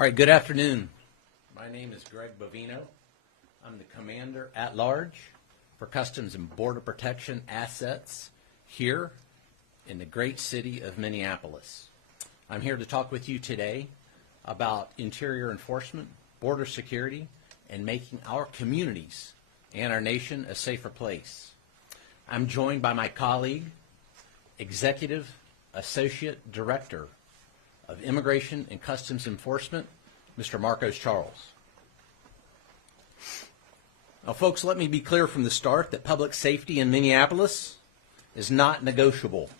All right, good afternoon. My name is Greg Bovino. I'm the Commander at Large for Customs and Border Protection Assets here in the great city of Minneapolis. I'm here to talk with you today about interior enforcement, border security, and making our communities and our nation a safer place. I'm joined by my colleague, Executive Associate Director of Immigration and Customs Enforcement, Mr. Marcos Charles. Now, folks, let me be clear from the start that public safety in Minneapolis is not negotiable.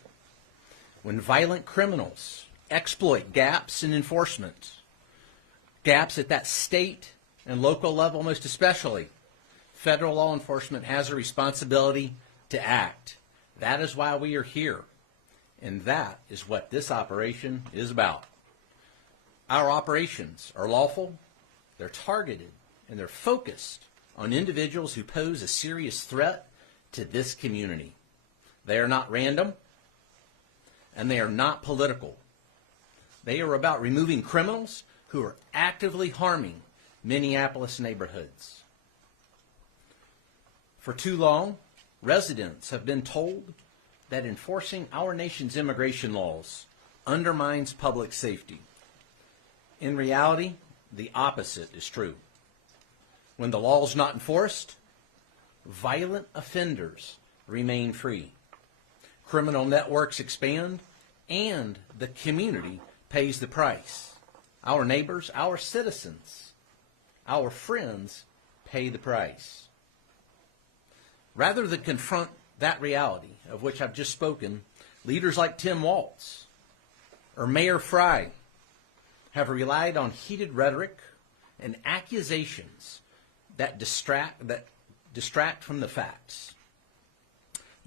When violent criminals exploit gaps in enforcement, gaps at that state and local level most especially, federal law enforcement has a responsibility to act. That is why we are here. And that is what this operation is about. Our operations are lawful, they're targeted, and they're focused on individuals who pose a serious threat to this community. They are not random, and they are not political. They are about removing criminals who are actively harming Minneapolis neighborhoods. For too long, residents have been told that enforcing our nation's immigration laws undermines public safety. In reality, the opposite is true. When the law is not enforced, violent offenders remain free. Criminal networks expand, and the community pays the price. Our neighbors, our citizens, our friends pay the price. Rather than confront that reality of which I've just spoken, leaders like Tim Walz or Mayor Frey have relied on heated rhetoric and accusations that distract from the facts.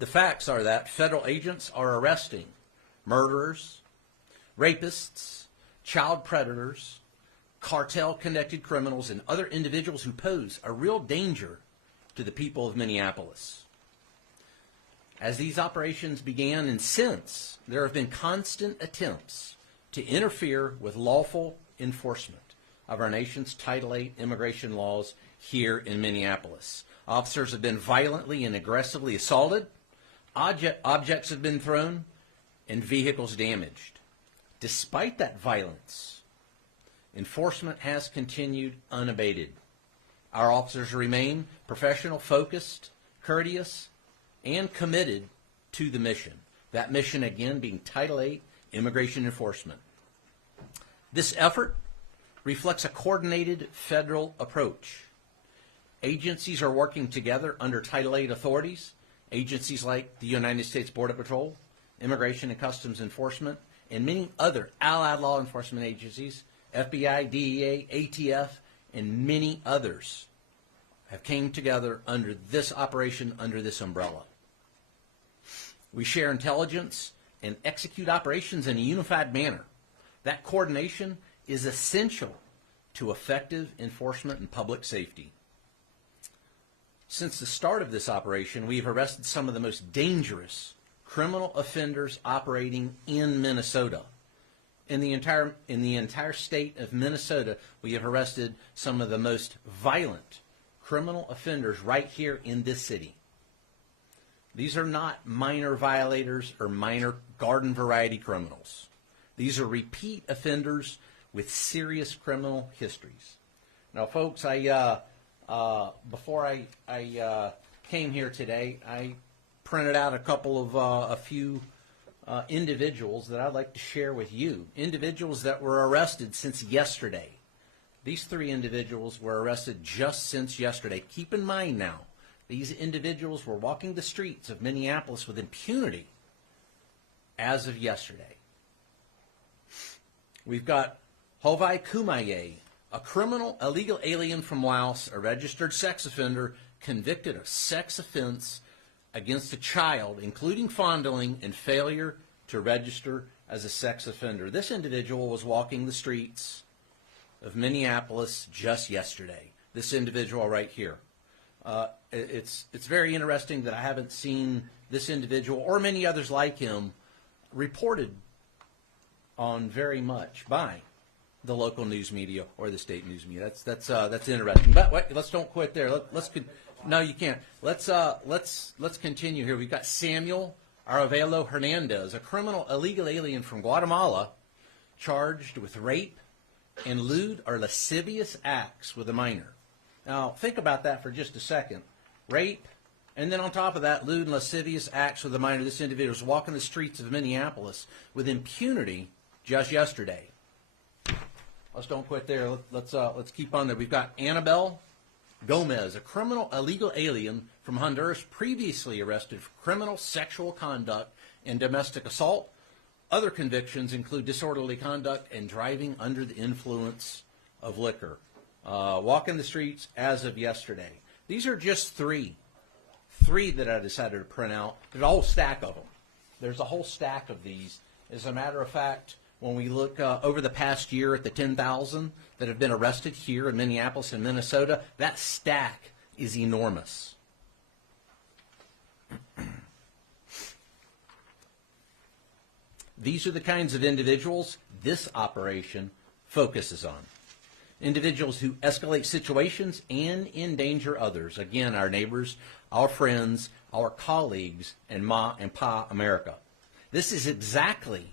The facts are that federal agents are arresting murderers, rapists, child predators, cartel-connected criminals, and other individuals who pose a real danger to the people of Minneapolis. As these operations began and since, there have been constant attempts to interfere with lawful enforcement of our nation's Title VIII immigration laws here in Minneapolis. Officers have been violently and aggressively assaulted, objects have been thrown, and vehicles damaged. Despite that violence, enforcement has continued unabated. Our officers remain professional, focused, courteous, and committed to the mission. That mission, again, being Title VIII immigration enforcement. This effort reflects a coordinated federal approach. Agencies are working together under Title VIII authorities. Agencies like the United States Border Patrol, Immigration and Customs Enforcement, and many other allied law enforcement agencies, FBI, DEA, ATF, and many others have came together under this operation, under this umbrella. We share intelligence and execute operations in a unified manner. That coordination is essential to effective enforcement and public safety. Since the start of this operation, we've arrested some of the most dangerous criminal offenders operating in Minnesota. In the entire state of Minnesota, we have arrested some of the most violent criminal offenders right here in this city. These are not minor violators or minor garden variety criminals. These are repeat offenders with serious criminal histories. Now, folks, before I came here today, I printed out a few individuals that I'd like to share with you. Individuals that were arrested since yesterday. These 3 individuals were arrested just since yesterday. Keep in mind now, these individuals were walking the streets of Minneapolis with impunity as of yesterday. We've got Hovai Kumaye, a illegal alien from Laos, a registered sex offender convicted of sex offense against a child, including fondling and failure to register as a sex offender. This individual was walking the streets of Minneapolis just yesterday. This individual right here. It's very interesting that I haven't seen this individual or many others like him reported on very much by the local news media or the state news media. That's interesting. But wait, let's don't quit there. No, you can't. Let's continue here. We've got Samuel Aravelo Hernandez, a criminal illegal alien from Guatemala, charged with rape and lewd or lascivious acts with a minor. Now, think about that for just a second. Rape, and then on top of that, lewd and lascivious acts with a minor. This individual was walking the streets of Minneapolis with impunity just yesterday. Let's don't quit there. Let's keep on there. We've got Annabelle Gomez, a criminal illegal alien from Honduras, previously arrested for criminal sexual conduct and domestic assault. Other convictions include disorderly conduct and driving under the influence of liquor. Walking the streets as of yesterday. These are just three that I decided to print out. There's a whole stack of them. There's a whole stack of these. As a matter of fact, when we look over the past year at the 10,000 that have been arrested here in Minneapolis and Minnesota, that stack is enormous. These are the kinds of individuals this operation focuses on. Individuals who escalate situations and endanger others. Again, our neighbors, our friends, our colleagues, and Ma and Pa America. This is exactly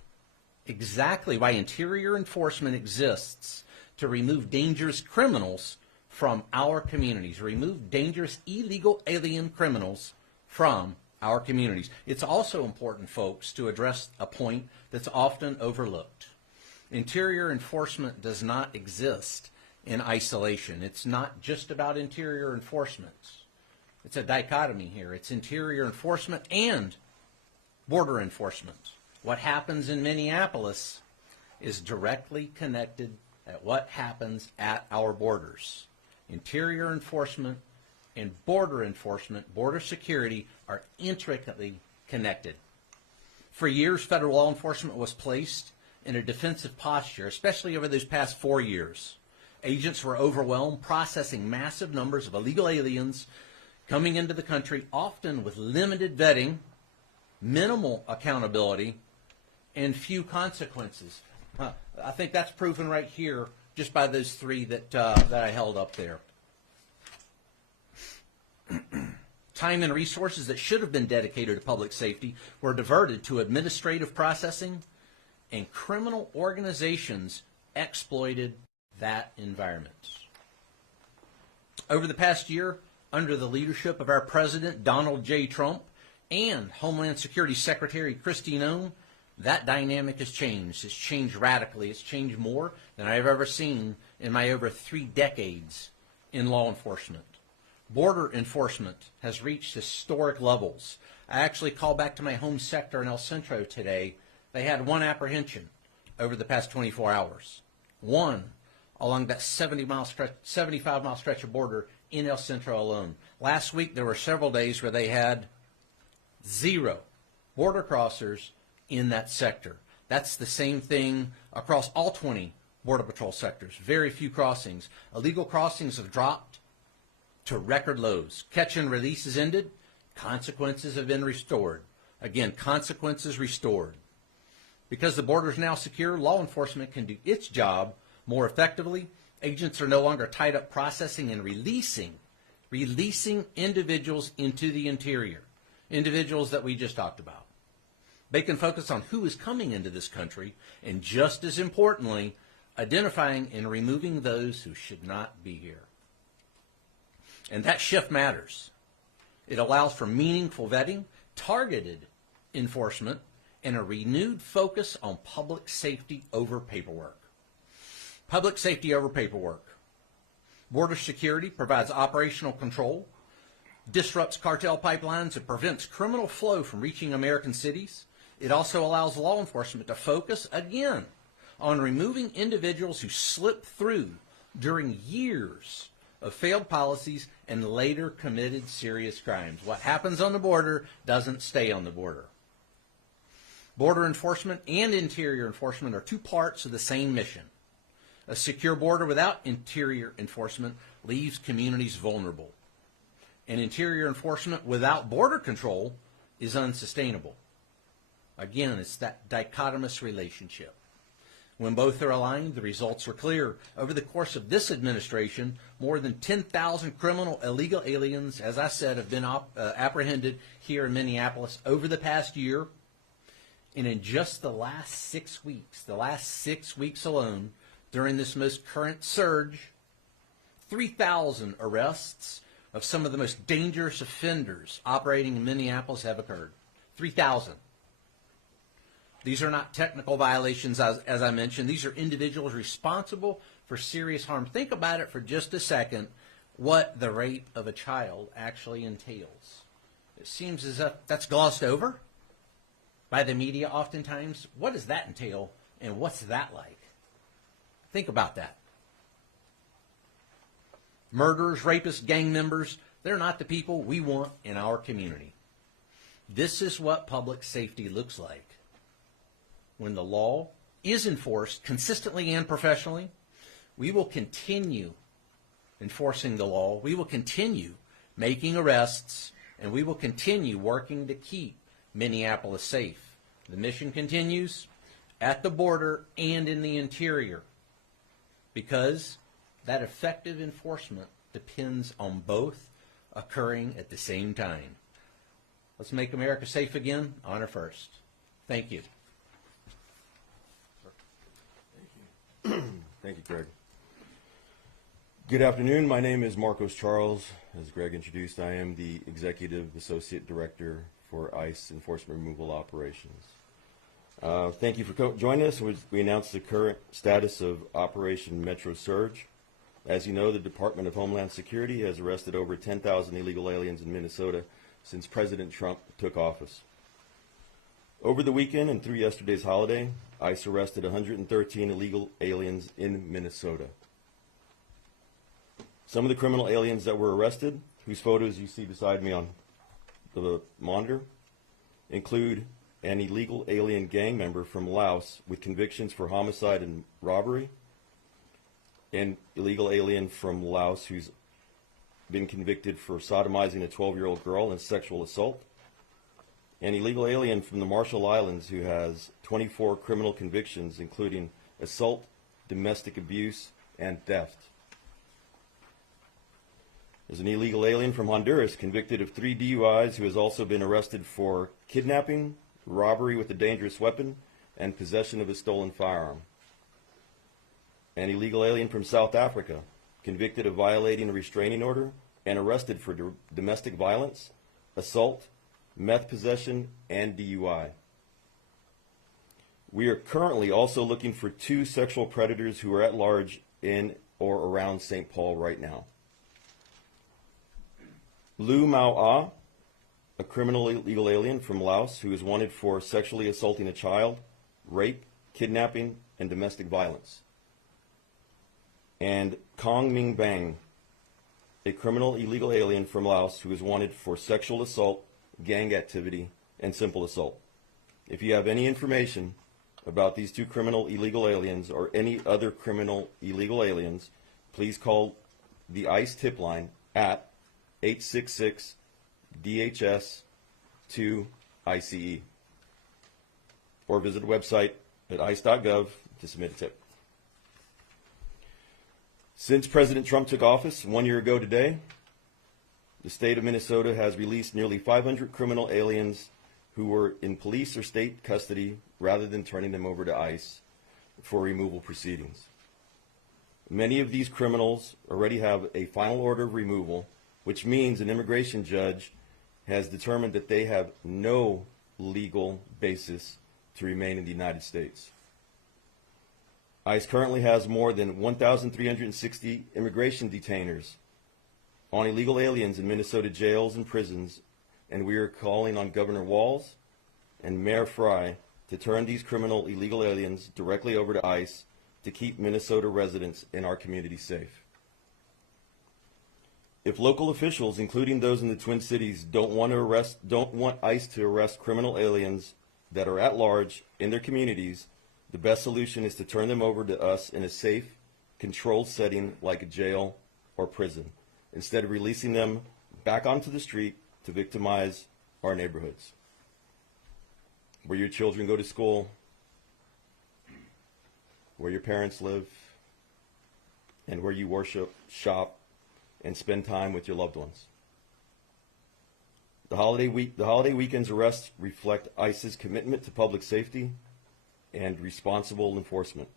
why interior enforcement exists, to remove dangerous criminals from our communities, remove dangerous illegal alien criminals from our communities. It's also important, folks, to address a point that's often overlooked. Interior enforcement does not exist in isolation. It's not just about interior enforcement. It's a dichotomy here. It's interior enforcement and border enforcement. What happens in Minneapolis is directly connected at what happens at our borders. Interior enforcement and border enforcement, border security, are intricately connected. For years, federal law enforcement was placed in a defensive posture, especially over those past 4 years. Agents were overwhelmed, processing massive numbers of illegal aliens coming into the country, often with limited vetting, minimal accountability, and few consequences. I think that's proven right here just by those three that I held up there. Time and resources that should have been dedicated to public safety were diverted to administrative processing, and criminal organizations exploited that environment. Over the past year, under the leadership of our President, Donald J. Trump, and Homeland Security Secretary Kristi Noem, that dynamic has changed. It's changed radically. It's changed more than I've ever seen in my over 3 decades in law enforcement. Border enforcement has reached historic levels. I actually called back to my home sector in El Centro today. They had 1 apprehension over the past 24 hours. 1 along that 75-mile stretch of border in El Centro alone. Last week, there were several days where they had 0 border crossers in that sector. That's the same thing across all 20 Border Patrol sectors. Very few crossings. Illegal crossings have dropped to record lows. Catch and release has ended. Consequences have been restored. Again, consequences restored. Because the border is now secure, law enforcement can do its job more effectively. Agents are no longer tied up processing and releasing individuals into the interior, individuals that we just talked about. They can focus on who is coming into this country, and just as importantly, identifying and removing those who should not be here. And that shift matters. It allows for meaningful vetting, targeted enforcement, and a renewed focus on public safety over paperwork. Public safety over paperwork. Border security provides operational control, disrupts cartel pipelines, and prevents criminal flow from reaching American cities. It also allows law enforcement to focus, again, on removing individuals who slip through during years of failed policies and later committed serious crimes. What happens on the border doesn't stay on the border. Border enforcement and interior enforcement are 2 parts of the same mission. A secure border without interior enforcement leaves communities vulnerable. And interior enforcement without border control is unsustainable. Again, it's that dichotomous relationship. When both are aligned, the results are clear. Over the course of this administration, more than 10,000 criminal illegal aliens, as I said, have been apprehended here in Minneapolis over the past year. And in just the last 6 weeks alone, during this most current surge, 3,000 arrests of some of the most dangerous offenders operating in Minneapolis have occurred. 3,000. These are not technical violations, as I mentioned. These are individuals responsible for serious harm. Think about it for just a second, what the rape of a child actually entails. It seems as if that's glossed over by the media oftentimes. What does that entail, and what's that like? Think about that. Murderers, rapists, gang members, they're not the people we want in our community. This is what public safety looks like when the law is enforced consistently and professionally. We will continue enforcing the law. We will continue making arrests, and we will continue working to keep Minneapolis safe. The mission continues at the border and in the interior, because that effective enforcement depends on both occurring at the same time. Let's make America safe again. Honor first. Thank you. Thank you, Greg. Good afternoon. My name is Marcos Charles. As Greg introduced, I am the Executive Associate Director for ICE Enforcement Removal Operations. Thank you for joining us. We announced the current status of Operation Metro Surge. As you know, the Department of Homeland Security has arrested over 10,000 illegal aliens in Minnesota since President Trump took office. Over the weekend and through yesterday's holiday, ICE arrested 113 illegal aliens in Minnesota. Some of the criminal aliens that were arrested, whose photos you see beside me on the monitor, include an illegal alien gang member from Laos with convictions for homicide and robbery, an illegal alien from Laos who's been convicted for sodomizing a 12-year-old girl and sexual assault, an illegal alien from the Marshall Islands who has 24 criminal convictions, including assault, domestic abuse, and theft. There's an illegal alien from Honduras convicted of 3 DUIs who has also been arrested for kidnapping, robbery with a dangerous weapon, and possession of a stolen firearm. An illegal alien from South Africa convicted of violating a restraining order and arrested for domestic violence, assault, meth possession, and DUI. We are currently also looking for 2 sexual predators who are at large in or around St. Paul right now. Lu Mao Ah, a criminal illegal alien from Laos who is wanted for sexually assaulting a child, rape, kidnapping, and domestic violence. And Kong Ming Bang, a criminal illegal alien from Laos who is wanted for sexual assault, gang activity, and simple assault. If you have any information about these 2 criminal illegal aliens or any other criminal illegal aliens, please call the ICE tip line at 866-DHS-2-ICE or visit the website at ice.gov to submit a tip. Since President Trump took office 1 year ago today, the state of Minnesota has released nearly 500 criminal aliens who were in police or state custody rather than turning them over to ICE for removal proceedings. Many of these criminals already have a final order of removal, which means an immigration judge has determined that they have no legal basis to remain in the United States. ICE currently has more than 1,360 immigration detainers on illegal aliens in Minnesota jails and prisons, and we are calling on Governor Walz and Mayor Fry to turn these criminal illegal aliens directly over to ICE to keep Minnesota residents in our community safe. If local officials, including those in the Twin Cities, don't want ICE to arrest criminal aliens that are at large in their communities, the best solution is to turn them over to us in a safe, controlled setting like a jail or prison, instead of releasing them back onto the street to victimize our neighborhoods, where your children go to school, where your parents live, and where you worship, shop, and spend time with your loved ones. The holiday weekend's arrests reflect ICE's commitment to public safety and responsible enforcement.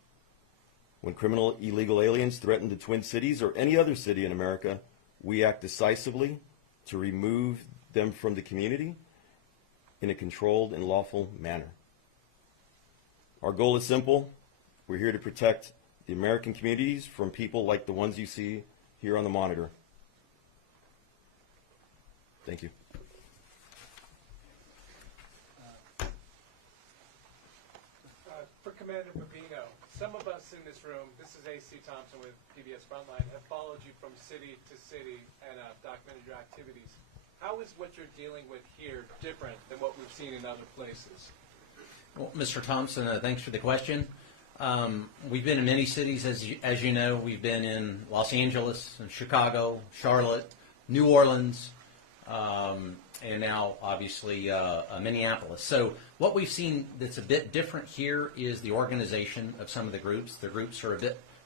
When criminal illegal aliens threaten the Twin Cities or any other city in America, we act decisively to remove them from the community in a controlled and lawful manner. Our goal is simple. We're here to protect the American communities from people like the ones you see here on the monitor. Thank you. For Commander Bovino, some of us in this room, this is A.C. Thompson with PBS Frontline, have followed you from city to city and documented your activities. How is what you're dealing with here different than what we've seen in other places? Well, Mr. Thompson, thanks for the question. We've been in many cities, as you know. We've been in Los Angeles, and Chicago, Charlotte, New Orleans, and now obviously Minneapolis. So what we've seen that's a bit different here is the organization of some of the groups. The groups are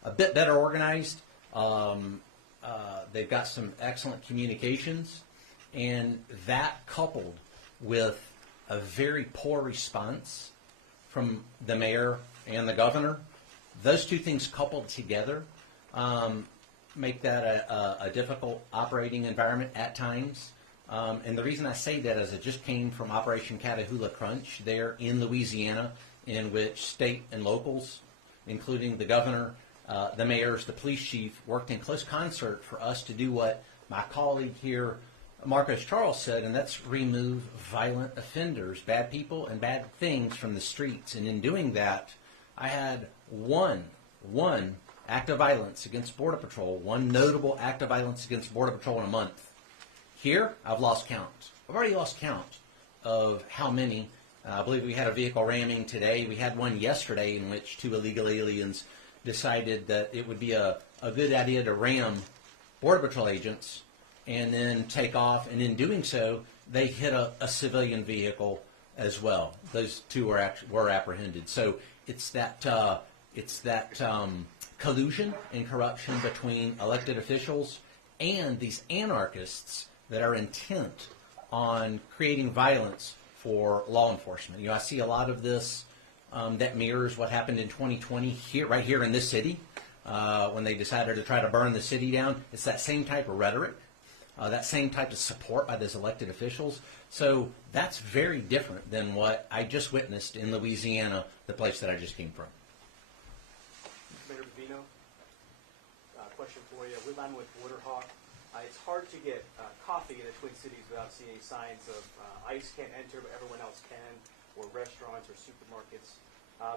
a bit better organized. They've got some excellent communications, and that coupled with a very poor response from the mayor and the governor, those two things coupled together make that a difficult operating environment at times. And the reason I say that is it just came from Operation Catahoula Crunch there in Louisiana, in which state and locals, including the governor, the mayors, the police chief, worked in close concert for us to do what my colleague here, Marcos Charles, said, and that's remove violent offenders, bad people and bad things from the streets. And in doing that, I had one act of violence against Border Patrol, one notable act of violence against Border Patrol in a month. Here, I've lost count. I've already lost count of how many. I believe we had a vehicle ramming today. We had one yesterday in which two illegal aliens decided that it would be a good idea to ram Border Patrol agents and then take off. And in doing so, they hit a civilian vehicle as well. Those two were apprehended. So it's that collusion and corruption between elected officials and these anarchists that are intent on creating violence for law enforcement. You know, I see a lot of this that mirrors what happened in 2020 right here in this city when they decided to try to burn the city down. It's that same type of rhetoric, that same type of support by those elected officials. So that's very different than what I just witnessed in Louisiana, the place that I just came from. Commander Bovino, question for you. We're live with Borderhawk. It's hard to get coffee in the Twin Cities without seeing any signs of ICE can't enter, but everyone else can, or restaurants or supermarkets.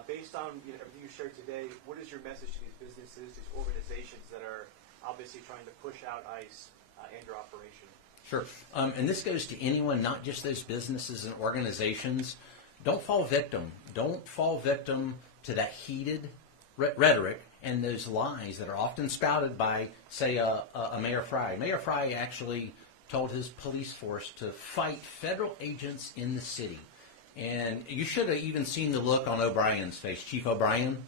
Based on everything you shared today, what is your message to these businesses, these organizations that are obviously trying to push out ICE and your operation? Sure. And this goes to anyone, not just those businesses and organizations. Don't fall victim. Don't fall victim to that heated rhetoric and those lies that are often spouted by, say, a Mayor Fry. Mayor Fry actually told his police force to fight federal agents in the city. And you should have even seen the look on O'Brien's face, Chief O'Brien.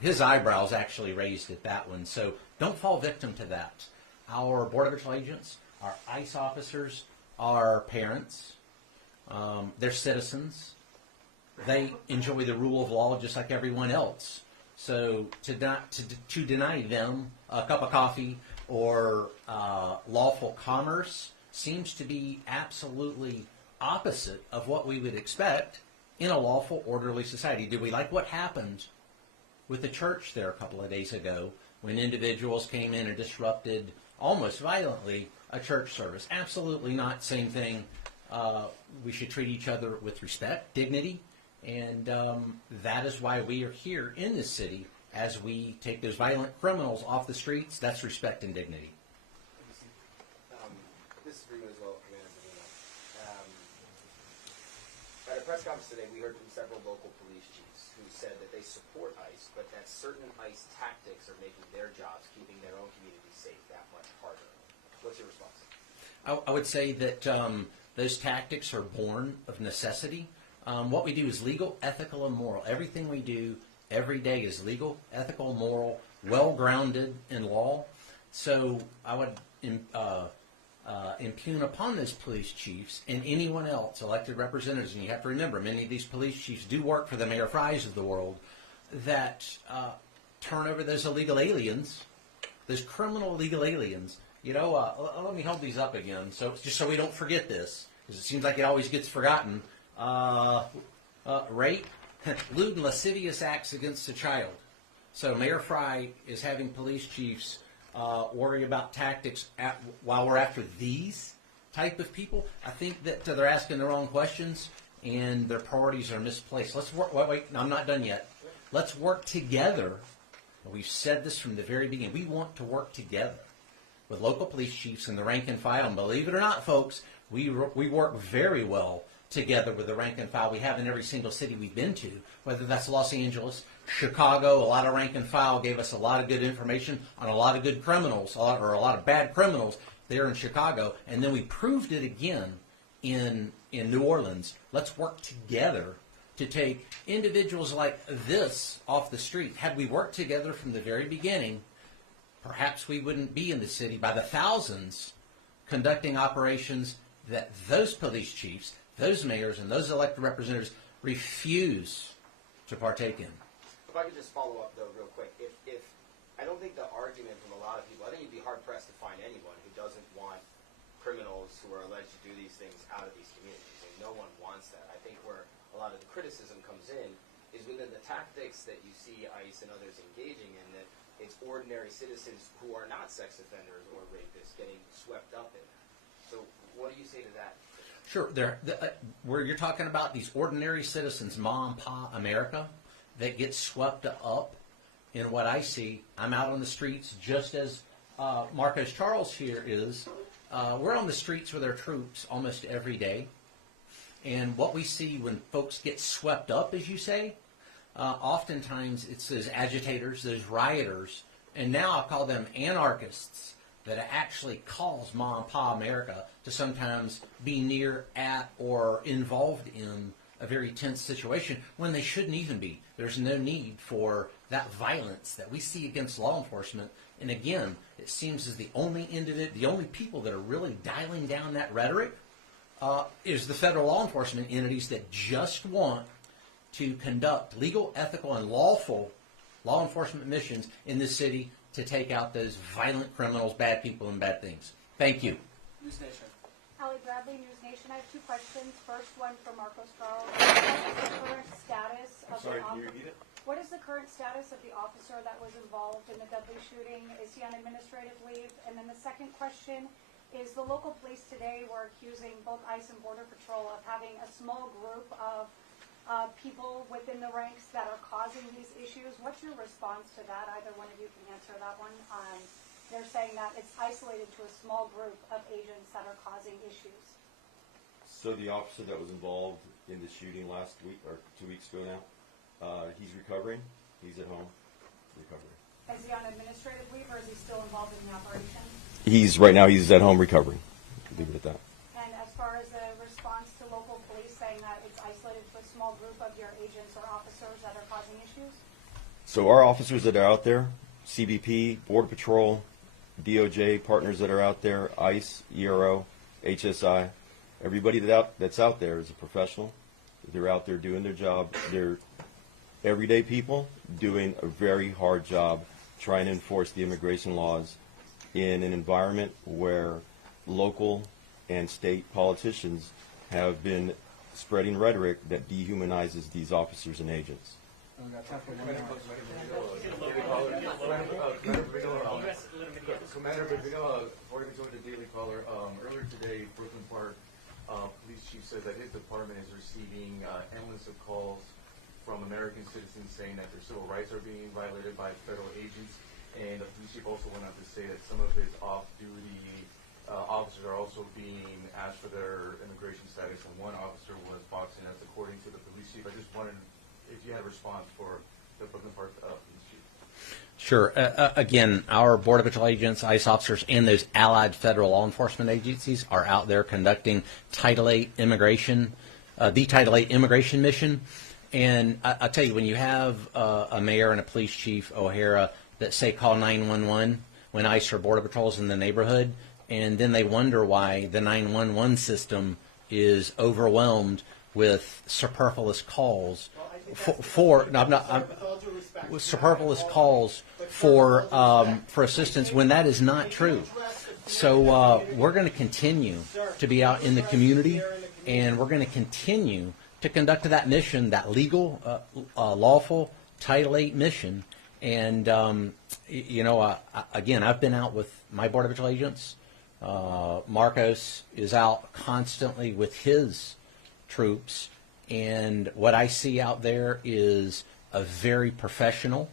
His eyebrows actually raised at that one. So don't fall victim to that. Our Border Patrol agents, our ICE officers, our parents, they're citizens. They enjoy the rule of law just like everyone else. So to deny them a cup of coffee or lawful commerce seems to be absolutely opposite of what we would expect in a lawful, orderly society. Did we like what happened with the church there a couple of days ago when individuals came in and disrupted almost violently a church service? Absolutely not. Same thing. We should treat each other with respect, dignity, and that is why we are here in this city as we take those violent criminals off the streets. That's respect and dignity. This is for you as well, Commander Bovino. At a press conference today, we heard from several local police chiefs who said that they support ICE, but that certain ICE tactics are making their jobs, keeping their own communities safe, that much harder. What's your response? I would say that those tactics are born of necessity. What we do is legal, ethical, and moral. Everything we do every day is legal, ethical, moral, well-grounded in law. So I would impugn upon those police chiefs and anyone else, elected representatives, and you have to remember, many of these police chiefs do work for the Mayor Frys of the world, that turn over those illegal aliens, those criminal illegal aliens. You know, let me hold these up again, so just so we don't forget this, because it seems like it always gets forgotten. Rape, lewd and lascivious acts against a child. So Mayor Fry is having police chiefs worry about tactics while we're after these type of people. I think that they're asking the wrong questions and their priorities are misplaced. Let's work. Wait, I'm not done yet. Let's work together. We've said this from the very beginning. We want to work together with local police chiefs and the rank and file. And believe it or not, folks, we work very well together with the rank and file we have in every single city we've been to, whether that's Los Angeles, Chicago. A lot of rank and file gave us a lot of good information on a lot of good criminals, or a lot of bad criminals there in Chicago, and then we proved it again in New Orleans. Let's work together to take individuals like this off the street. Had we worked together from the very beginning, perhaps we wouldn't be in the city by the thousands conducting operations that those police chiefs, those mayors, and those elected representatives refuse to partake in. If I could just follow up, though, real quick. If I don't think the argument from a lot of people, I think you'd be hard-pressed to find anyone who doesn't want criminals who are alleged to do these things out of these communities. And no one wants that. I think where a lot of the criticism comes in is within the tactics that you see ICE and others engaging in, that it's ordinary citizens who are not sex offenders or rapists getting swept up in that. So what do you say to that? Sure. Where you're talking about these ordinary citizens, mom, pa, America, that get swept up in what I see. I'm out on the streets just as Marcos Charles here is. We're on the streets with our troops almost every day. And what we see when folks get swept up, as you say, oftentimes it's those agitators, those rioters, and now I'll call them anarchists, that actually cause mom and pa America to sometimes be near, at, or involved in a very tense situation when they shouldn't even be. There's no need for that violence that we see against law enforcement. And again, it seems as the only people that are really dialing down that rhetoric is the federal law enforcement entities that just want to conduct legal, ethical, and lawful law enforcement missions in this city to take out those violent criminals, bad people, and bad things. Thank you. News Nation. Allie Bradley, News Nation. I have two questions. First one for Marcos Charles. What is the current status of What is the current status of the officer that was involved in the deadly shooting? Is he on administrative leave? And then the second question is, the local police today were accusing both ICE and Border Patrol of having a small group of people within the ranks that are causing these issues. What's your response to that? Either one of you can answer that one. They're saying that it's isolated to a small group of agents that are causing issues. So the officer that was involved in the shooting last week, or 2 weeks ago now, he's recovering. He's at home recovering. Is he on administrative leave, or is he still involved in the operation? Right now he's at home recovering. Leave it at that. And as far as the response to local police saying that it's isolated to a small group of your agents or officers that are causing issues? So our officers that are out there, CBP, Border Patrol, DOJ, partners that are out there, ICE, ERO, HSI, everybody that's out there is a professional. They're out there doing their job. They're everyday people doing a very hard job trying to enforce the immigration laws in an environment where local and state politicians have been spreading rhetoric that dehumanizes these officers and agents. Commander Bovino, according to the Daily Caller, earlier today, Brooklyn Park police chief says that his department is receiving endless of calls from American citizens saying that their civil rights are being violated by federal agents. And the police chief also went on to say that some of his off-duty officers are also being asked for their immigration status, and one officer was boxing. That's according to the police chief. I just wondered if you had a response for the Brooklyn Park police chief. Sure. Again, our Border Patrol agents, ICE officers, and those allied federal law enforcement agencies are out there conducting Title VIII immigration, the Title VIII immigration mission. And I'll tell you, when you have a mayor and a police chief, O'Hara, that say call 911 when ICE or Border Patrol's in the neighborhood, and then they wonder why the 911 system is overwhelmed with superfluous calls superfluous calls for assistance when that is not true. So we're going to continue to be out in the community, and we're going to continue to conduct that mission, that legal, lawful Title VIII mission. And, again, I've been out with my Border Patrol agents. Marcos is out constantly with his troops. And what I see out there is a very professional,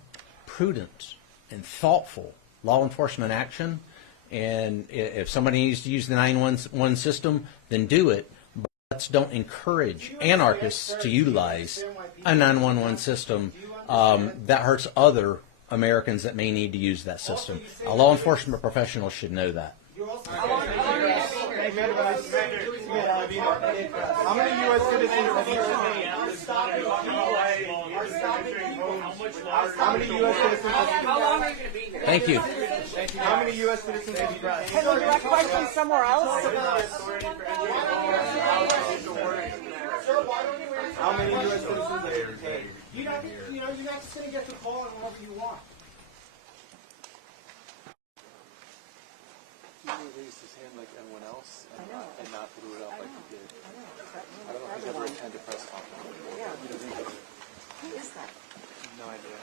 prudent, and thoughtful law enforcement action. And if somebody needs to use the 911 system, then do it. But let's don't encourage anarchists to utilize a 911 system that hurts other Americans that may need to use that system. A law enforcement professional should know that. How many U.S. citizens have you How many U.S. citizens have you How long are you going to be here? Thank you. How many U.S. citizens have you Can we direct questions somewhere else? How many U.S. citizens have you detained? You're not just going to get the call and whatever you want. He raised his hand like anyone else and not blew it up like he did. I don't know if he's ever attended a press conference. Who is that? No idea.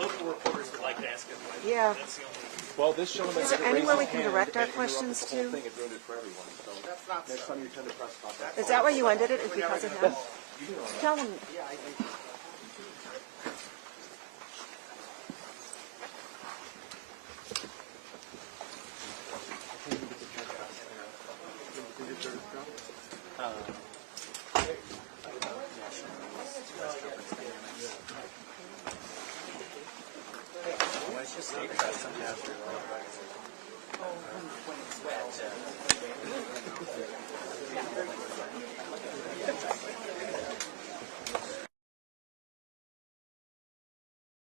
Local reporters would like to ask him. Yeah. Well, this gentleman Is there anywhere we can direct our questions to? It ruined it for everyone. So next time you attend a press conference. Is that why you ended it? Is because of him? Tell him.